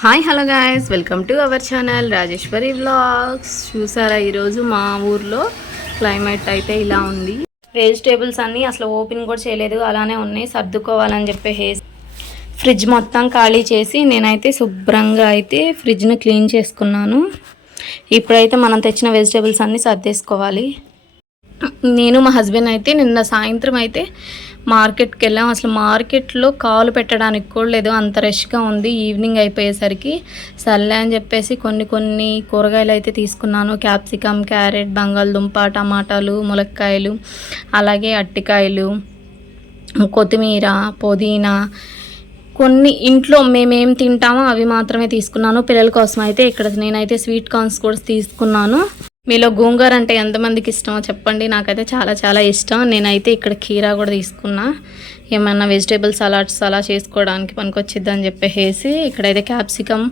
Hi hello guys welcome to our channel Rajeshwari vlogs చూసారా ఈరోజు మా ఊర్లో క్లైమేట్ అయితే ఇలా ఉంది. వెజిటేబుల్స్ అన్నీ అసలు ఓపెన్ కూడా చేయలేదు. అలానే ఉన్నాయి. సర్దుకోవాలని చెప్పేసి ఫ్రిడ్జ్ మొత్తం ఖాళీ చేసి నేనైతే శుభ్రంగా అయితే ఫ్రిడ్జ్ను క్లీన్ చేసుకున్నాను. ఇప్పుడైతే మనం తెచ్చిన వెజిటేబుల్స్ అన్నీ సర్దేసుకోవాలి. నేను మా హస్బెండ్ అయితే నిన్న సాయంత్రం అయితే మార్కెట్కి వెళ్ళాం అసలు మార్కెట్లో కాలు పెట్టడానికి కూడా లేదు. అంత రష్గా ఉంది. ఈవినింగ్ అయిపోయేసరికి సర్లే అని చెప్పేసి కొన్ని కొన్ని కూరగాయలు అయితే తీసుకున్నాను. క్యాప్సికమ్ క్యారెట్ బంగాళదుంప టమాటాలు ములక్కాయలు అలాగే అట్టికాయలు కొత్తిమీర పుదీనా కొన్ని ఇంట్లో మేమేం తింటామో అవి మాత్రమే తీసుకున్నాను. పిల్లల కోసం అయితే ఇక్కడ నేనైతే స్వీట్ కార్న్స్ కూడా తీసుకున్నాను. మీలో గోంగూర అంటే ఎంతమందికి ఇష్టమో చెప్పండి. నాకైతే చాలా చాలా ఇష్టం. నేనైతే ఇక్కడ కీరా కూడా తీసుకున్నా. ఏమన్నా వెజిటేబుల్ సలాడ్స్ అలా చేసుకోవడానికి పనికొచ్చిద్ది అని చెప్పేసి ఇక్కడైతే క్యాప్సికమ్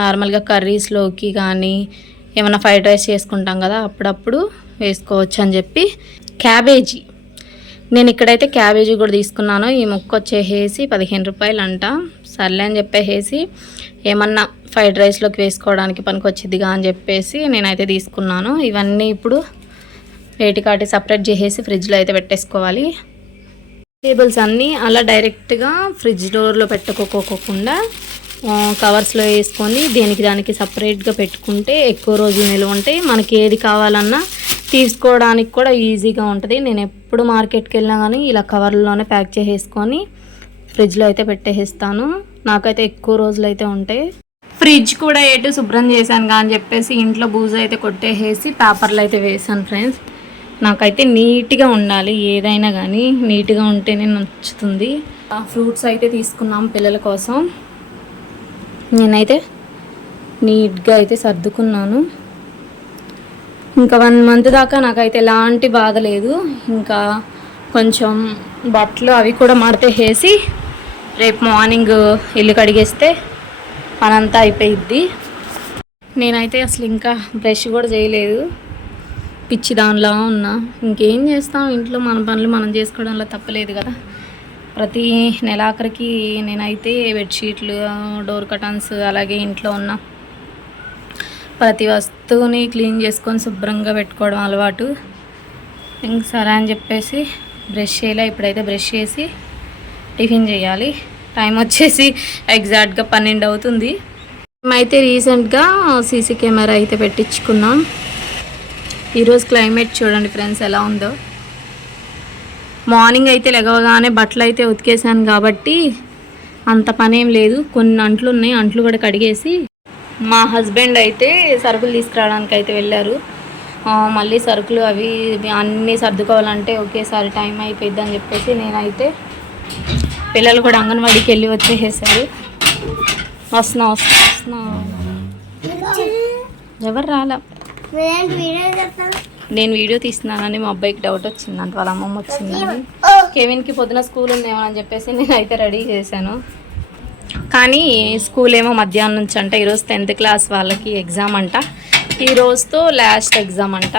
నార్మల్గా కర్రీస్లోకి కానీ ఏమన్నా ఫ్రైడ్ రైస్ చేసుకుంటాం కదా అప్పుడప్పుడు వేసుకోవచ్చు అని చెప్పి క్యాబేజీ. నేను ఇక్కడైతే క్యాబేజీ కూడా తీసుకున్నాను. ఈ ముక్క వచ్చేసేసి పదిహేను రూపాయలు అంట సర్లే అని చెప్పేసి ఏమన్నా ఫ్రైడ్ రైస్లోకి వేసుకోవడానికి పనికొచ్చిద్దిగా అని చెప్పేసి నేనైతే తీసుకున్నాను. ఇవన్నీ ఇప్పుడు వేటికాటి సపరేట్ చేసేసి ఫ్రిడ్జ్లో అయితే పెట్టేసుకోవాలి. టేబుల్స్ అన్నీ అలా డైరెక్ట్గా ఫ్రిడ్జ్ డోర్లో పెట్టుకోకోకుండా కవర్స్లో వేసుకొని దేనికి దానికి సపరేట్గా పెట్టుకుంటే ఎక్కువ రోజులు నిల్వ ఉంటాయి. మనకి ఏది కావాలన్నా తీసుకోవడానికి కూడా ఈజీగా ఉంటుంది. నేను ఎప్పుడు మార్కెట్కి వెళ్ళినా కానీ ఇలా కవర్లోనే ప్యాక్ చేసేసుకొని ఫ్రిడ్జ్లో అయితే పెట్టేస్తాను నాకైతే ఎక్కువ రోజులు అయితే ఉంటాయి. ఫ్రిడ్జ్ కూడా ఎటు శుభ్రం చేశాను కానీ చెప్పేసి ఇంట్లో బూజు అయితే కొట్టేసేసి పేపర్లు అయితే వేసాను ఫ్రెండ్స్. నాకైతే నీట్గా ఉండాలి ఏదైనా కానీ నీట్గా ఉంటేనే నచ్చుతుంది. ఫ్రూట్స్ అయితే తీసుకున్నాం పిల్లల కోసం. నేనైతే నీట్గా అయితే సర్దుకున్నాను. ఇంకా వన్ మంత్ దాకా నాకైతే ఎలాంటి బాధ లేదు. ఇంకా కొంచెం బట్టలు అవి కూడా మడతేసి రేపు మార్నింగ్ ఇల్లు కడిగేస్తే పనంతా అయిపోయిద్ది. నేనైతే అసలు ఇంకా బ్రష్ కూడా చేయలేదు. పిచ్చి దానిలా ఉన్నా. ఇంకేం చేస్తాం? ఇంట్లో మన పనులు మనం చేసుకోవడంలో తప్పలేదు కదా. ప్రతి నెలాఖరికి నేనైతే బెడ్షీట్లు డోర్ కటన్స్ అలాగే ఇంట్లో ఉన్న ప్రతి వస్తువుని క్లీన్ చేసుకొని శుభ్రంగా పెట్టుకోవడం అలవాటు. ఇంక సరే అని చెప్పేసి బ్రష్ చేయలే. ఇప్పుడైతే బ్రష్ చేసి టిఫిన్ చేయాలి. టైం వచ్చేసి ఎగ్జాక్ట్గా పన్నెండు అవుతుంది. మేమైతే రీసెంట్గా సీసీ కెమెరా అయితే పెట్టించుకున్నాం. ఈరోజు క్లైమేట్ చూడండి ఫ్రెండ్స్ ఎలా ఉందో. మార్నింగ్ అయితే లెగవగానే బట్టలు అయితే ఉతికేసాను కాబట్టి అంత పనేం లేదు. కొన్ని అంట్లు ఉన్నాయి అంట్లు కూడా కడిగేసి మా హస్బెండ్ అయితే సరుకులు తీసుకురావడానికి అయితే వెళ్ళారు. మళ్ళీ సరుకులు అవి అన్నీ సర్దుకోవాలంటే ఒకేసారి టైం అయిపోయింది అని చెప్పేసి నేనైతే పిల్లలు కూడా అంగన్వాడీకి వెళ్ళి వచ్చేసేసారు. వస్తున్నా వస్తున్నా ఎవరు రాలా? నేను వీడియో తీస్తున్నానని మా అబ్బాయికి డౌట్ వచ్చిందంట వాళ్ళ అమ్మమ్మ వచ్చిందని కెవిన్కి పొద్దున స్కూల్ ఉందేమో అని చెప్పేసి నేనైతే రెడీ చేశాను. కానీ స్కూల్ ఏమో మధ్యాహ్నం నుంచి అంట ఈరోజు టెన్త్ క్లాస్ వాళ్ళకి ఎగ్జామ్ అంట. ఈ రోజుతో లాస్ట్ ఎగ్జామ్ అంట.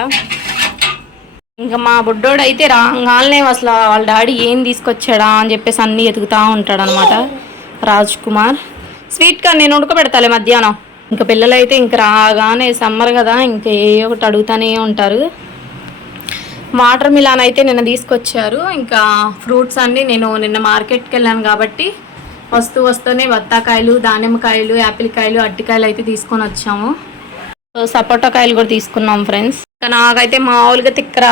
ఇంకా మా బుడ్డోడు అయితే రాగానే అసలు వాళ్ళ డాడీ ఏం తీసుకొచ్చాడా అని చెప్పేసి అన్నీ ఎదుగుతా ఉంటాడు అనమాట రాజ్ కుమార్ స్వీట్ కార్న్ నేను ఉడకబెడతాలే మధ్యాహ్నం. ఇంకా పిల్లలు అయితే ఇంక రాగానే సమ్మర్ కదా ఇంకా ఏ ఒకటి అడుగుతానే ఉంటారు. వాటర్ మిలాన్ అయితే నిన్న తీసుకొచ్చారు. ఇంకా ఫ్రూట్స్ అన్నీ నేను నిన్న మార్కెట్కి వెళ్ళాను కాబట్టి వస్తూ వస్తూనే బత్తాకాయలు దానిమ్మకాయలు యాపిల్ కాయలు అట్టికాయలు అయితే తీసుకొని వచ్చాము. సో సపోటా కాయలు కూడా తీసుకున్నాం ఫ్రెండ్స్. నాకైతే మామూలుగా తిక్కర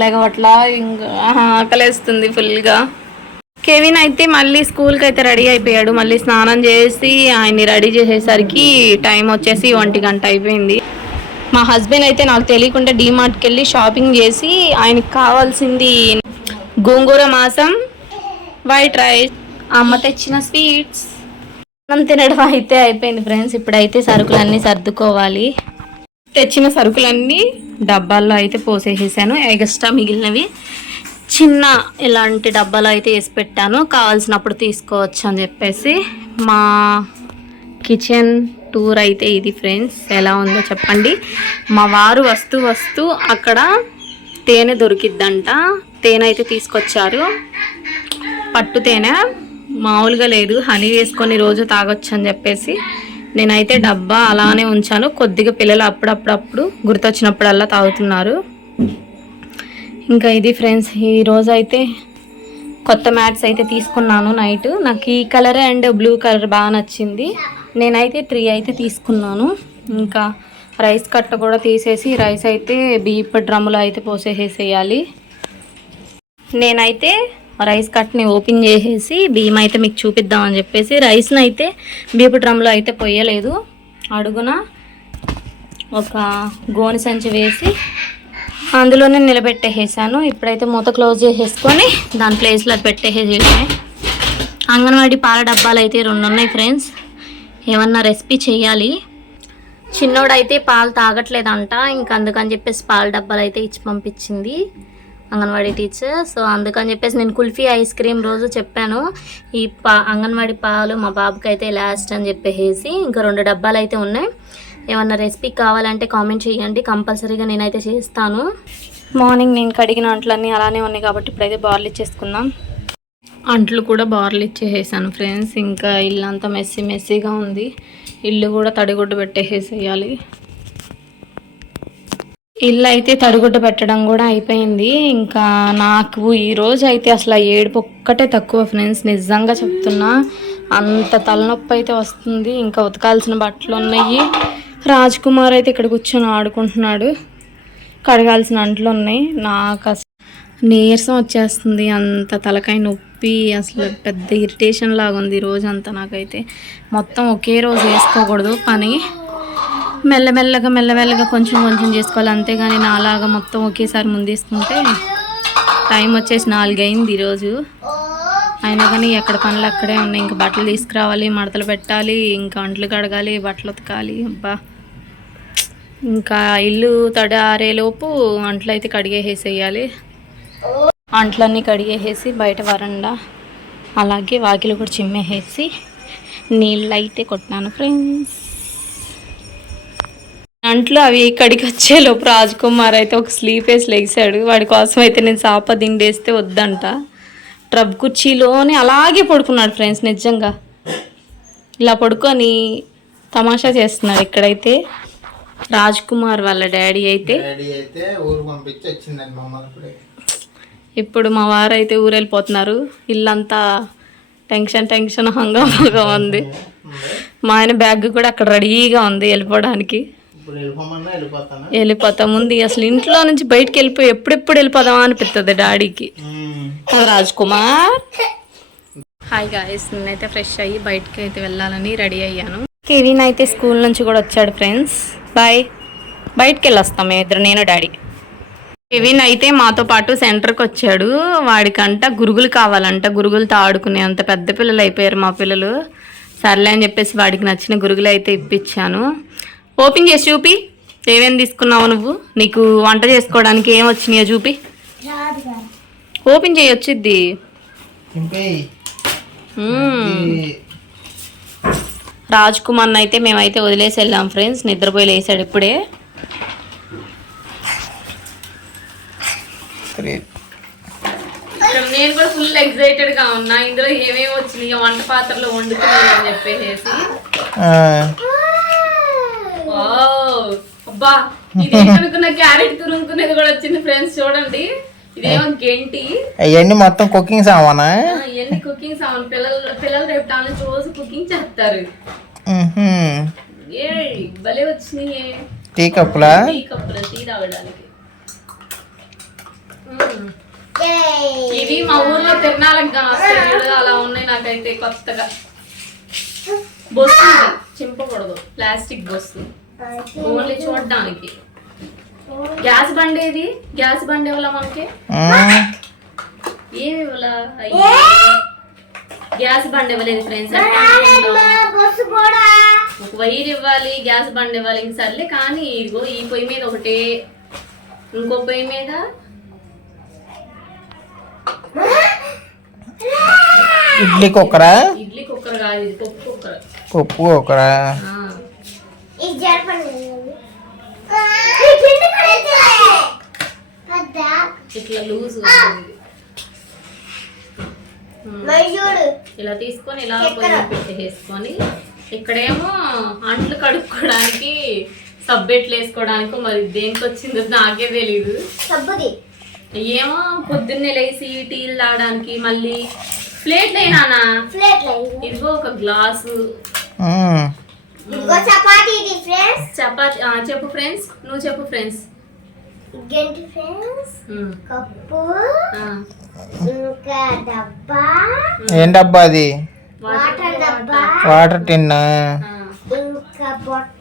లేకపోట్లా ఇంకా ఆకలేస్తుంది ఫుల్గా. కెవిన్ అయితే మళ్ళీ స్కూల్కి అయితే రెడీ అయిపోయాడు. మళ్ళీ స్నానం చేసి ఆయన్ని రెడీ చేసేసరికి టైం వచ్చేసి ఒంటి గంట అయిపోయింది. మా హస్బెండ్ అయితే నాకు తెలియకుండా డీమార్ట్కి వెళ్ళి షాపింగ్ చేసి ఆయనకి కావాల్సింది గోంగూర మాసం వైట్ రైస్ అమ్మ తెచ్చిన స్వీట్స్. అన్నం తినడం అయితే అయిపోయింది ఫ్రెండ్స్. ఇప్పుడైతే సరుకులన్నీ సర్దుకోవాలి. తెచ్చిన సరుకులన్నీ డబ్బాల్లో అయితే పోసేసేసాను. ఎగస్ట్రా మిగిలినవి చిన్న ఇలాంటి డబ్బాలో అయితే వేసి పెట్టాను. కావాల్సినప్పుడు తీసుకోవచ్చు అని చెప్పేసి మా కిచెన్ టూర్ అయితే ఇది ఫ్రెండ్స్. ఎలా ఉందో చెప్పండి. మా వారు వస్తూ వస్తూ అక్కడ తేనె దొరికిద్దంట. తేనె అయితే తీసుకొచ్చారు. పట్టు తేనె మామూలుగా లేదు. హనీ వేసుకొని రోజు తాగొచ్చు అని చెప్పేసి నేనైతే డబ్బా అలానే ఉంచాను. కొద్దిగా పిల్లలు అప్పుడప్పుడప్పుడు గుర్తొచ్చినప్పుడల్లా తాగుతున్నారు. ఇంకా ఇది ఫ్రెండ్స్ ఈరోజు అయితే కొత్త మ్యాట్స్ అయితే తీసుకున్నాను నైట్. నాకు ఈ కలర్ అండ్ బ్లూ కలర్ బాగా నచ్చింది. నేనైతే త్రీ అయితే తీసుకున్నాను. ఇంకా రైస్ కట్ట కూడా తీసేసి రైస్ అయితే బీప్ డ్రమ్ములో అయితే పోసేసేయాలి నేనైతే రైస్ కట్ని ఓపెన్ చేసేసి బియ్యం అయితే మీకు చూపిద్దామని చెప్పేసి. రైస్ని అయితే బియ్యపు డ్రమ్లో అయితే పొయ్యలేదు. అడుగున ఒక గోని సంచి వేసి అందులోనే నిలబెట్టేసాను ఇప్పుడైతే మూత క్లోజ్ చేసేసుకొని దాని ప్లేస్లో పెట్టేసేసాను అంగన్వాడీ పాల డబ్బాలు అయితే రెండు ఉన్నాయి ఫ్రెండ్స్. ఏమన్నా రెసిపీ చేయాలి చిన్నోడైతే పాలు తాగట్లేదంట. ఇంక అందుకని చెప్పేసి పాల డబ్బాలు అయితే ఇచ్చి పంపించింది. అంగన్వాడీ టీచర్. సో అందుకని చెప్పేసి నేను కుల్ఫీ ఐస్ క్రీమ్ రోజు చెప్పాను. ఈ పా అంగన్వాడీ పాలు మా బాబుకి అయితే లాస్ట్ అని చెప్పేసి ఇంకా రెండు డబ్బాలు అయితే ఉన్నాయి. ఏమన్నా రెసిపీ కావాలంటే కామెంట్ చేయండి. కంపల్సరీగా నేనైతే చేస్తాను. మార్నింగ్ నేను కడిగిన అంట్లన్నీ అలానే ఉన్నాయి కాబట్టి ఇప్పుడైతే బార్లు ఇచ్చేసుకుందాం. అంట్లు కూడా బార్లు ఇచ్చేసేసాను ఫ్రెండ్స్ ఇంకా ఇల్లు అంతా మెస్సీ మెస్సీగా ఉంది. ఇల్లు కూడా తడిగుడ్డ పెట్టేసేసేయాలి. ఇల్లు అయితే తడిగుడ్డ పెట్టడం కూడా అయిపోయింది. ఇంకా నాకు ఈరోజు అయితే అసలు ఆ ఏడుపు ఒక్కటే తక్కువ ఫ్రెండ్స్. నిజంగా చెప్తున్నా అంత తలనొప్పి అయితే వస్తుంది. ఇంకా ఉతకాల్సిన బట్టలు ఉన్నాయి. రాజ్ కుమార్ అయితే ఇక్కడ కూర్చొని ఆడుకుంటున్నాడు. కడగాల్సిన అంట్లు ఉన్నాయి. నాకు అసలు నీరసం వచ్చేస్తుంది. అంత తలకాయ నొప్పి అసలు పెద్ద ఇరిటేషన్ లాగా ఉంది ఈ రోజు అంతా నాకైతే. మొత్తం ఒకే రోజు వేసుకోకూడదు. పని మెల్లమెల్లగా మెల్లమెల్లగా కొంచెం కొంచెం చేసుకోవాలి. అంతేగాని నాలాగా మొత్తం ఒకేసారి ముందేసుకుంటే టైం వచ్చేసి నాలుగైంది ఈరోజు. అయినా కానీ ఎక్కడ పనులు అక్కడే ఉన్నాయి. ఇంకా బట్టలు తీసుకురావాలి మడతలు పెట్టాలి ఇంకా అంట్లు కడగాలి బట్టలు ఉతకాలి. అబ్బా. ఇంకా ఇల్లు తడారేలోపు అంట్లు అయితే కడిగేసేయాలి అంట్లన్నీ కడిగేసేసి బయట వరండా అలాగే వాకిలు కూడా చిమ్మేసేసి నీళ్ళు అయితే కొట్టినాను ఫ్రెండ్స్. అంట్లో అవి ఇక్కడికి వచ్చేలోపు రాజ్ కుమార్ అయితే ఒక స్లీప్ వేసి లెగిసాడు వాడి కోసం అయితే నేను సాప దిండేస్తే వద్దంట. ట్రబ్ కుర్చీలోనే అలాగే పడుకున్నాడు ఫ్రెండ్స్ నిజంగా. ఇలా పడుకొని తమాషా చేస్తున్నాడు ఇక్కడైతే. రాజ్ కుమార్ వాళ్ళ డాడీ అయితే. ఇప్పుడే. మా వారు అయితే ఊరు వెళ్ళిపోతున్నారు ఇల్లంతా టెన్షన్ టెన్షన్ హంగామాగా ఉంది. మా ఆయన బ్యాగ్ కూడా అక్కడ రెడీగా ఉంది వెళ్ళిపోవడానికి. వెళ్ళిపోతా. ముందు అసలు ఇంట్లో నుంచి బయటికి వెళ్ళిపోయి ఎప్పుడెప్పుడు వెళ్ళిపోదామా అనిపిస్తుంది డాడీకి. రాజ్ కుమార్ హాయ్ గాయస్ నేనైతే ఫ్రెష్ అయ్యి బయటికి అయితే వెళ్ళాలని రెడీ అయ్యాను. కెవిన్ అయితే స్కూల్ నుంచి కూడా వచ్చాడు ఫ్రెండ్స్. బాయ్. బయటికి వెళ్ళొస్తాం ఇద్దరు నేను డాడీ. కెవిన్ అయితే మాతో పాటు సెంటర్కి వచ్చాడు. వాడికంట గురుగులు కావాలంట. గురుగులతో ఆడుకునే అంత పెద్ద పిల్లలు అయిపోయారు మా పిల్లలు. సర్లే అని చెప్పేసి వాడికి నచ్చిన గురుగులు అయితే ఇప్పించాను. ఓపెన్ చేసి చూపి. ఏమేం తీసుకున్నావు నువ్వు? నీకు వంట చేసుకోవడానికి ఏం వచ్చినాయో చూపి. ఓపెన్ చేయొచ్చిద్ది రాజ్ కుమార్ అయితే మేమైతే వదిలేసి వెళ్ళాం ఫ్రెండ్స్. నిద్రపోయి లేసాడు ఇప్పుడే. నేను కూడా ఫుల్ ఎక్సైటెడ్గా ఉన్నా. ఇందులో ఏమేమి వచ్చినాయి వంట పాత్రలో వండుకున్నాయి అని చెప్పేసి! అబ్బా ఇది అనుకున్న క్యారెట్ తురుముకునేది కూడా వచ్చింది ఫ్రెండ్స్ చూడండి. ఇదేమో గెంటి. అవన్నీ మొత్తం కుకింగ్ సామానా? ఇవన్నీ కుకింగ్ సామాన్. పిల్లలు పిల్లలు రేపు నుంచి రోజు కుకింగ్ చేస్తారు. ఏ భలే వచ్చినాయి. టీ కప్పులా? టీ కప్పులు టీ తాగడానికి. ఇవి మా ఊర్లో తిరణాలకు వస్తాయి అలా ఉన్నాయి నాకైతే కొత్తగా. బొస్సు ఇది, చింపకూడదు ప్లాస్టిక్ బొస్సు ఓన్లీ చూడడానికి. గ్యాస్ బండి ఏది గ్యాస్ బండి ఇవ్వాలా మనకి. ఏమి ఇవ్వాలా? అయ్యో. గ్యాస్ బండి ఇవ్వలేదు ఫ్రెండ్స్. ఒక వైర్ ఇవ్వాలి గ్యాస్ బండి ఇవ్వాలి ఇంక సర్లే కానీ ఇదిగో ఈ పొయ్యి మీద ఒకటి. ఇంకో పొయ్యి మీద? ఇడ్లీ కుక్కరా? ఇడ్లీ కుక్కర్ కాదు ఇది పప్పు కుక్కర్. పప్పు కుక్కరా. ఇట్లా లూజ్ ఇలా తీసుకొని ఇలా పెట్టేసుకొని ఇక్కడేమో అంట్లు కడుక్కోవడానికి సబ్బెట్లు వేసుకోవడానికి మరి దేనికి వచ్చిందో నాకే తెలీదు. సబ్బుది. ఏమో పొద్దున్నే లేసి టీలు తాగడానికి మళ్ళీ ప్లేట్లు అయినా ఇదిగో ఒక గ్లాసు. చపాతీ ఇది ఫ్రెండ్స్ చపాతి ఆ, చెప్పు ఫ్రెండ్స్ నువ్వు చెప్పు ఫ్రెండ్స్ గంటి ఫ్రెండ్స్ కప్పు ఇంకా డబ్బా ఏం డబ్బా అది? వాటర్ డబ్బా వాటర్ టిన్. ఇంకా బొట్ట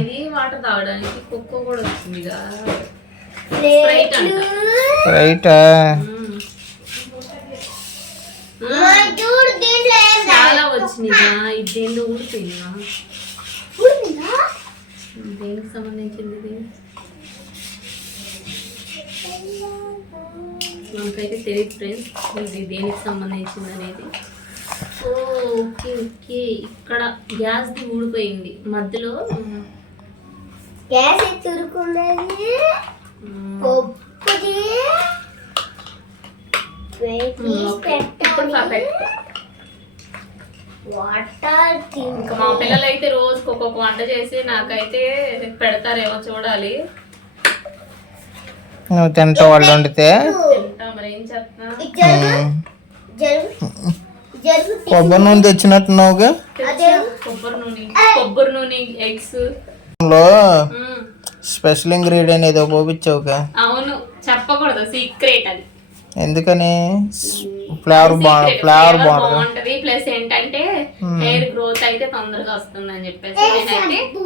ఇది వాటర్ తాగడానికి కోకో కూడా వచ్చింది రైట్ చూడు చాలా వచ్చినాయిగా ఇది దేంతో ఊడిపోయిందా ఉందా దేనికి సంబంధించింది ఇది? మనకైతే తెలియదు ఫ్రెండ్స్ ఇది దేనికి సంబంధించింది అనేది. Okay okay. ఇక్కడ గ్యాస్ది ఊడిపోయింది. మధ్యలో గ్యాస్ తురుకున్నది. ఇప్పుడు ఇంకా మా పిల్లలు అయితే రోజుకి ఒక్కొక్క వంట చేసి నాకైతే పెడతారేమో చూడాలి. నువ్వు తింటా వాళ్ళు వండితే? కొబ్బరి నూనె తెచ్చినట్టున్నావుగా? అదే కొబ్బరి నూనె. కొబ్బరి నూనె ఎగ్స్. లో స్పెషల్ ఇంగ్రీడియంట్ ఏదో పోపించావుగా అవును. చెప్పకూడదు. సీక్రెట్ అది. ఎందుకని? ఫ్లేవర్ బా Secret. ఫ్లేవర్ బాగుంటుంది? ప్లస్ ఏంటంటే హెయిర్ గ్రోత్ అయితే తొందరగా వస్తుంది అని చెప్పేసి నేనైతే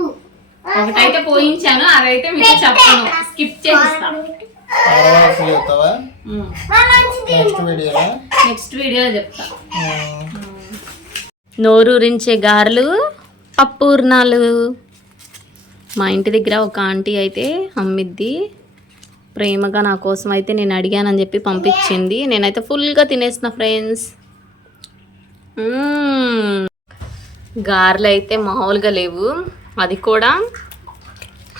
ఒకటైతే పోయించాను. అదైతే మీకు చెప్పను. స్కిప్ చేస్తాను నెక్స్ట్ నెక్స్ట్ చెప్తా. నోరూరించే గారెలు పప్పూర్ణాలు మా ఇంటి దగ్గర ఒక ఆంటీ అయితే అమ్మిద్ది. ప్రేమగా నా కోసం అయితే నేను అడిగానని చెప్పి పంపించింది. నేనైతే ఫుల్గా తినేసిన ఫ్రెండ్స్. గారెలు అయితే మామూలుగా లేవు. అది కూడా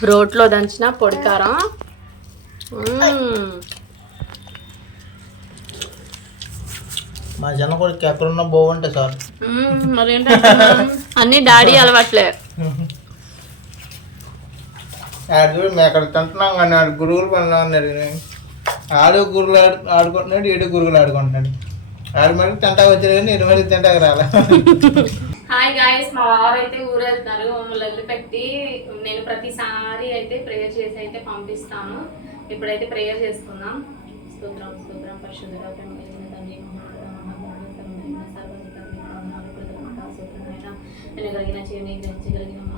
రోట్లో దంచిన పొడికారం. మా చిన్న కొడుకు ఎక్కడున్నా బాగుంటే సార్. మరేంటంటే అన్ని డాడీ అలవాట్లే. ఆడు చూడు మేము అక్కడ తింటున్నాం కానీ ఆడు గురుగులు పనులు అన్నాడు ఆడు గురుగులు ఆడు ఆడుకుంటున్నాడు ఈడు గురుగులు ఆడుకుంటున్నాడు ఆడు మరి తింటా వచ్చాడు కానీ ఇటు మరి తింటాక రాలే హాయ్ గాయస్ మా వారు అయితే ఊరు వెళ్తున్నారు మమ్మల్ని వదిలిపెట్టి నేను ప్రతిసారి అయితే ప్రేయర్ చేసి అయితే పంపిస్తాను ఇప్పుడైతే ప్రేయర్ చేసుకుందాం స్తోత్రం స్తోత్రం పరిశుద్ధుడా ప్రేమ కలిగిన తండ్రి మహోన్నతుడా, మహాగణుడా, సర్వోన్నతుడా, సర్వోన్నతుడా, గ్రహించగలిగిన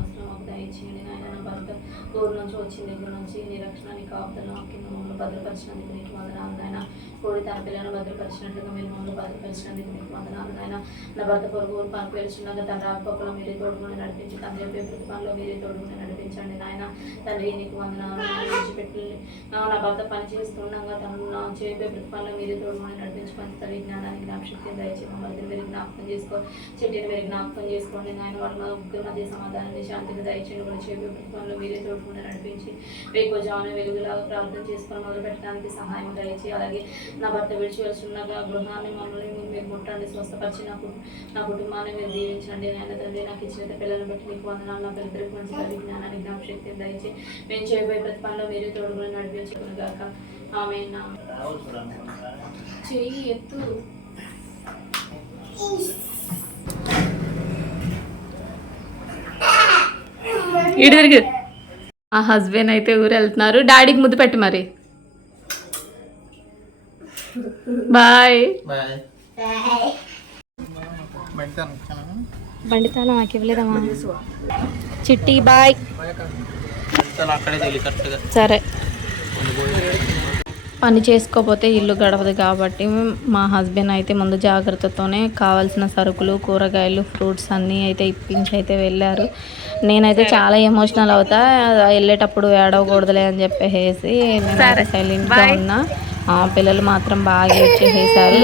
దయచేయండి నాయన నా భర్త ఊరు నుంచి వచ్చిన దగ్గర నుంచి నీ రక్షణ నీ కాపుదల కింద మమ్మల్ని భద్రపరిచినందుకు నీకు వందనాలు నాయన. కోడి తన పిల్లలను భద్రపరిచినట్లుగా మీరు మమ్మల్ని భద్రపరిచినందుకు నీకు వందనాలు నాయన. నా భర్త పొరుగు ఊరు పనుకు వెళ్తున్నాక తన రాకపోకలో మీరే తోడుకుని నడిపించి తండ్రి ప్రతి పనిలో మీరే తోడుకుని నడిపించండి నాయన. తండ్రి నీకు వందనాలు విడిచిపెట్టి నా భర్త పని చేస్తుండగా తను నా చేపే ప్రతి పనిలో మీరే తోడుకుని నడిపించి పంచి తల్లి జ్ఞానాన్ని జ్ఞాపశక్తిని దయచేసి మమ్మల్ని మీరు జ్ఞాపకం చేసుకో చెట్టుని మీరు జ్ఞాపకం చేసుకోండి నాయన. వాళ్ళ ముగ్గురు మధ్య సమాధానాన్ని శాంతిని దయచేసి చేపే ప్రతి పనిలో మీరే తోడుకుని నడిపించి రేపు జాన వెలుగులాగా ప్రార్థన చేసుకొని మొదలు పెట్టడానికి సహాయం దయచేసి అలాగే నా భర్త విడిచి వెళ్తుండగా గృహాన్ని మమ్మల్ని మీరు ముట్టండి స్వస్థపరిచి నా కు- నా కుటుంబాన్ని మీరు దీవించండి. నాయన తండ్రి నాకు ఇచ్చిన పిల్లలను బట్టి మీకు వందనాలు నా పిల్లలకు మంచి తల్లి జ్ఞానాన్ని జ్ఞాపశక్తిని దయచేసి మేము చేయబోయే ప్రతి పనిలో మీరే తోడుకుని నడిపించుకుని గాక ఆమె నా చెయ్యి ఎత్తు. ఇటు తిరిగి. ఆ హస్బెండ్ అయితే ఊరు వెళ్తున్నారు డాడీకి ముద్దు పెట్టి మరి. బాయ్ బండి తాళం నాకు ఇవ్వలేదమ్మా. చిట్టి బాయ్ సరే. పని చేసుకోకపోతే ఇల్లు గడవదు కాబట్టి మా హస్బెండ్ అయితే ముందు జాగ్రత్తతోనే కావాల్సిన సరుకులు కూరగాయలు ఫ్రూట్స్ అన్నీ అయితే ఇప్పించి అయితే వెళ్ళారు. నేనైతే చాలా ఎమోషనల్ అవుతా. వెళ్ళేటప్పుడు ఏడవకూడదులే అని చెప్పేసి నేను సైలెంట్గా ఉన్నా. ఆ పిల్లలు మాత్రం బాగా ఏడ్చేసేసారు.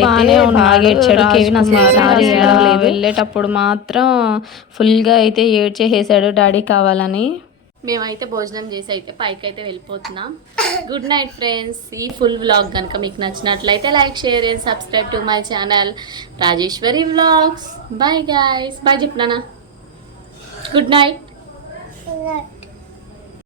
అయితే బాగా ఏడ్చాడు. కేవిన్ అసలు ఈసారి ఏడవలేదు. వెళ్ళేటప్పుడు మాత్రం ఫుల్గా అయితే ఏడ్చేసేసాడు. డాడీ కావాలని మేమైతే భోజనం చేసి అయితే పైకి అయితే వెళ్ళిపోతున్నాం. గుడ్ నైట్ ఫ్రెండ్స్ ఈ ఫుల్ వ్లాగ్ కనుక మీకు నచ్చినట్లయితే like share and subscribe to my channel Rajeshwari vlogs bye guys bye చెప్తున్నానా good night